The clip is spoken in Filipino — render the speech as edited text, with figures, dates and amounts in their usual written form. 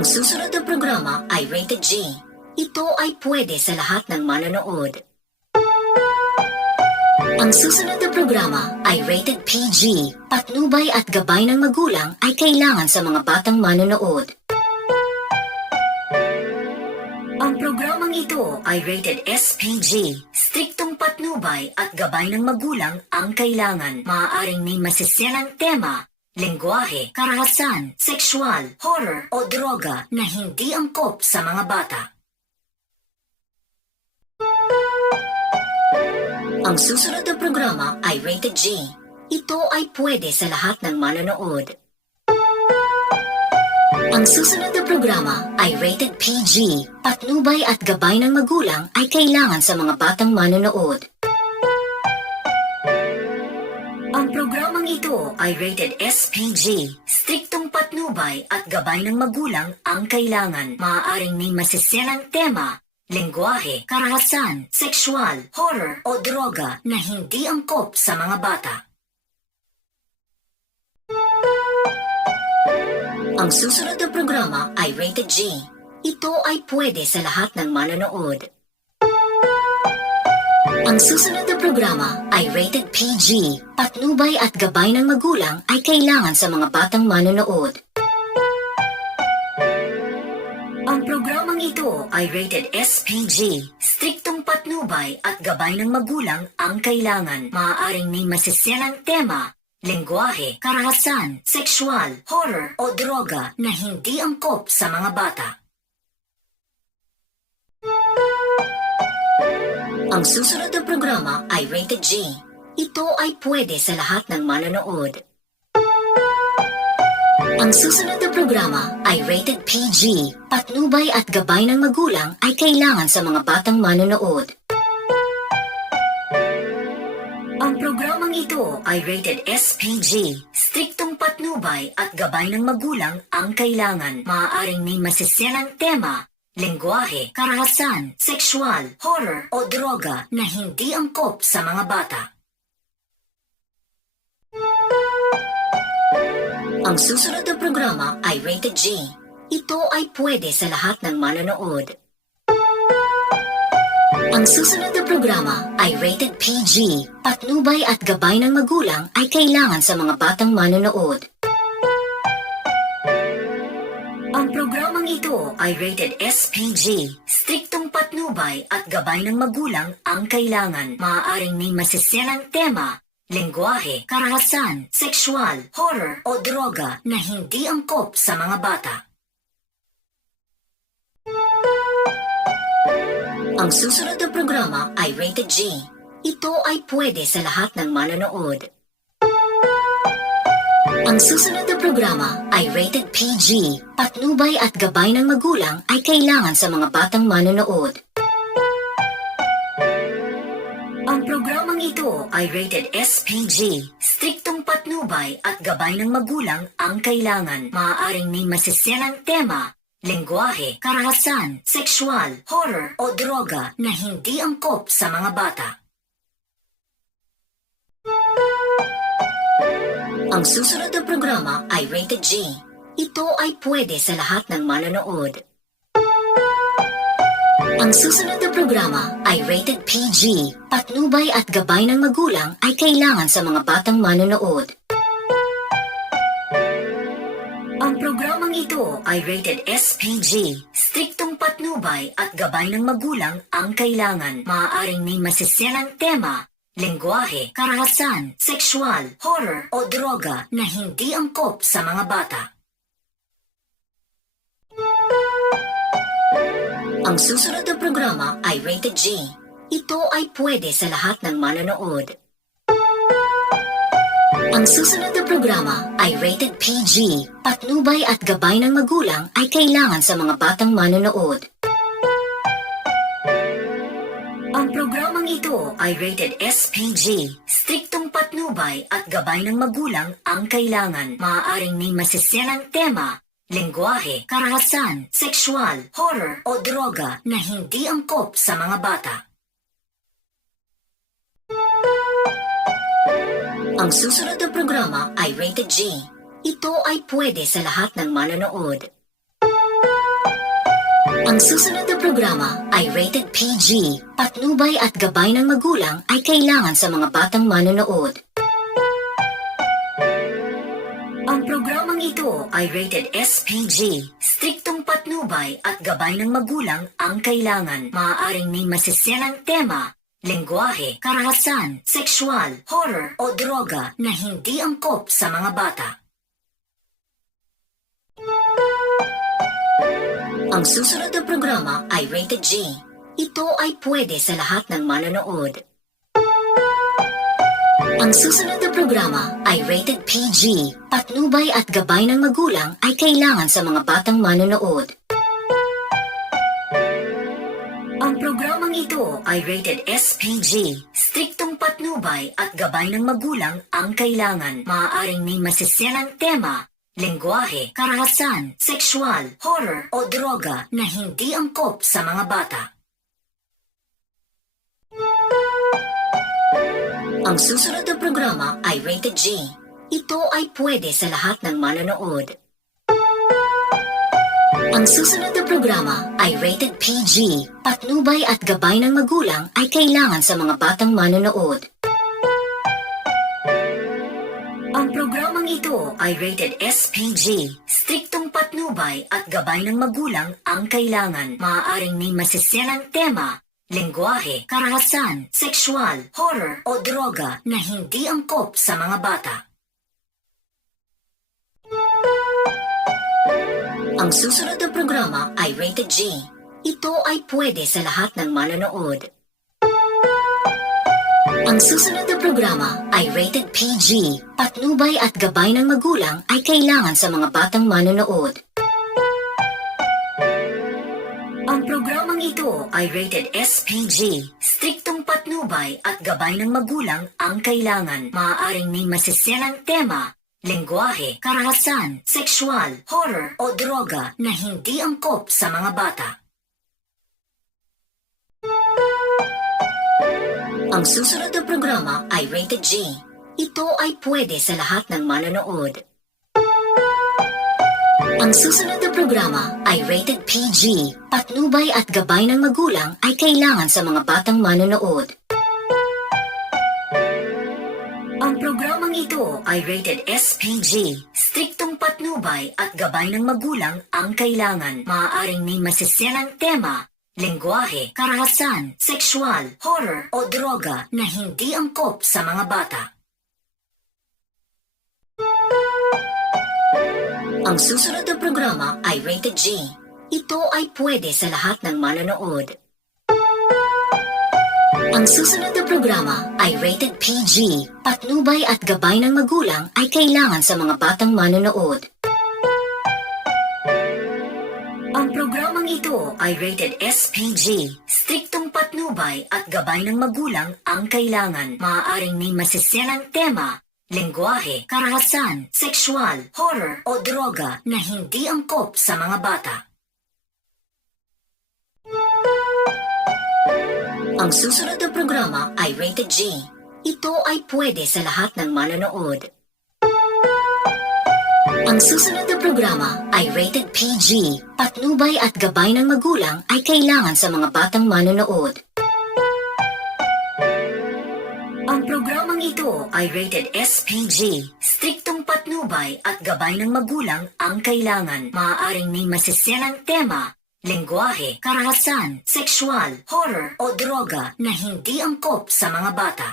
Ang susunod na programa ay rated G. Ito ay pwede sa lahat ng manonood. Ang susunod na programa ay rated PG. Patnubay at gabay ng magulang ay kailangan sa mga batang manonood. Ang programang ito ay rated SPG. Striktong patnubay at gabay ng magulang ang kailangan. Maaaring may masiselang tema, lengguwahe, karahasan, sexual, horror o droga na hindi angkop sa mga bata. Ang susunod na programa ay rated G. Ito ay pwede sa lahat ng manonood. Ang susunod na programa ay rated PG. Patnubay at gabay ng magulang ay kailangan sa mga batang manonood. Ang programang ito ay rated SPG. Striktong patnubay at gabay ng magulang ang kailangan. Maaaring may masiselang tema, lengguwahe, karahasan, sexual, horror o droga na hindi angkop sa mga bata. Ang susunod na programa ay rated G. Ito ay pwede sa lahat ng manonood. Ang susunod na programa ay rated PG. Patnubay at gabay ng magulang ay kailangan sa mga batang manonood. Ang programang ito ay rated SPG. Striktong patnubay at gabay ng magulang ang kailangan. Maaaring may masiselang tema, lengguwahe, karahasan, sexual, horror o droga na hindi angkop sa mga bata. Ang susunod na programa ay rated G. Ito ay pwede sa lahat ng manonood. Ang susunod na programa ay rated PG. Patnubay at gabay ng magulang ay kailangan sa mga batang manonood. Ang programang ito ay rated SPG. Striktong patnubay at gabay ng magulang ang kailangan. Maaaring may masiselang tema, lengguwahe, karahasan, sexual, horror o droga na hindi angkop sa mga bata. Ang susunod na programa ay rated G. Ito ay pwede sa lahat ng manonood. Ang susunod na programa ay rated PG. Patnubay at gabay ng magulang ay kailangan sa mga batang manonood. Ang programang ito ay rated SPG. Striktong patnubay at gabay ng magulang ang kailangan. Maaaring may masiselang tema, lengguwahe, karahasan, sexual, horror o droga na hindi angkop sa mga bata. Ang susunod na programa ay rated G. Ito ay pwede sa lahat ng manonood. Ang susunod na programa ay rated PG. Patnubay at gabay ng magulang ay kailangan sa mga batang manonood. Ang programang ito ay rated SPG. Striktong patnubay at gabay ng magulang ang kailangan. Maaaring may masiselang tema, lengguwahe, karahasan, sexual, horror o droga na hindi angkop sa mga bata. Ang susunod na programa ay rated G. Ito ay pwede sa lahat ng manonood. Ang susunod na programa ay rated PG. Patnubay at gabay ng magulang ay kailangan sa mga batang manonood. Ang programang ito ay rated SPG. Striktong patnubay at gabay ng magulang ang kailangan. Maaaring may masiselang tema, lengguwahe, karahasan, sexual, horror o droga na hindi angkop sa mga bata. Ang susunod na programa ay rated G. Ito ay pwede sa lahat ng manonood. Ang susunod na programa ay rated PG. Patnubay at gabay ng magulang ay kailangan sa mga batang manonood. Ang programang ito ay rated SPG. Striktong patnubay at gabay ng magulang ang kailangan. Maaaring may masiselang tema, lengguwahe, karahasan, sexual, horror o droga na hindi angkop sa mga bata. Ang susunod na programa ay rated G. Ito ay pwede sa lahat ng manonood. Ang susunod na programa ay rated PG. Patnubay at gabay ng magulang ay kailangan sa mga batang manonood. Ang programang ito ay rated SPG. Striktong patnubay at gabay ng magulang ang kailangan. Maaaring may masiselang tema, lengguwahe, karahasan, sexual, horror o droga na hindi angkop sa mga bata. Ang susunod na programa ay rated G. Ito ay pwede sa lahat ng manonood. Ang susunod na programa ay rated PG. Patnubay at gabay ng magulang ay kailangan sa mga batang manonood. Ang programang ito ay rated SPG. Striktong patnubay at gabay ng magulang ang kailangan. Maaaring may masiselang tema, lengguwahe, karahasan, sexual, horror o droga na hindi angkop sa mga bata. Ang susunod na programa ay rated G. Ito ay pwede sa lahat ng manonood. Ang susunod na programa ay rated PG. Patnubay at gabay ng magulang ay kailangan sa mga batang manonood. Ang programang ito ay rated SPG. Striktong patnubay at gabay ng magulang ang kailangan. Maaaring may masiselang tema, lengguwahe, karahasan, sexual, horror o droga na hindi angkop sa mga bata. Ang susunod na programa ay rated G. Ito ay pwede sa lahat ng manonood. Ang susunod na programa ay rated PG. Patnubay at gabay ng magulang ay kailangan sa mga batang manonood. Ang programang ito ay rated SPG. Striktong patnubay at gabay ng magulang ang kailangan. Maaaring may masiselang tema, lengguwahe, karahasan, sexual, horror o droga na hindi angkop sa mga bata. Ang susunod na programa ay rated G. Ito ay pwede sa lahat ng manonood. Ang susunod na programa ay rated PG. Patnubay at gabay ng magulang ay kailangan sa mga batang manonood. Ang programang ito ay rated SPG. Striktong patnubay at gabay ng magulang ang kailangan. Maaaring may masiselang tema, lengguwahe, karahasan, sexual, horror o droga na hindi angkop sa mga bata. Ang susunod na programa ay rated G. Ito ay pwede sa lahat ng manonood. Ang susunod na programa ay rated PG. Patnubay at gabay ng magulang ay kailangan sa mga batang manonood. Ang programang ito ay rated SPG. Striktong patnubay at gabay ng magulang ang kailangan. Maaaring may masiselang tema, lengguwahe, karahasan, sexual, horror o droga na hindi angkop sa mga bata. Ang susunod na programa ay rated G. Ito ay pwede sa lahat ng manonood. Ang susunod na programa ay rated PG. Patnubay at gabay ng magulang ay kailangan sa mga batang manonood. Ang programang ito ay rated SPG. Striktong patnubay at gabay ng magulang ang kailangan. Maaaring may masiselang tema, lengguwahe, karahasan, sexual, horror o droga na hindi angkop sa mga bata.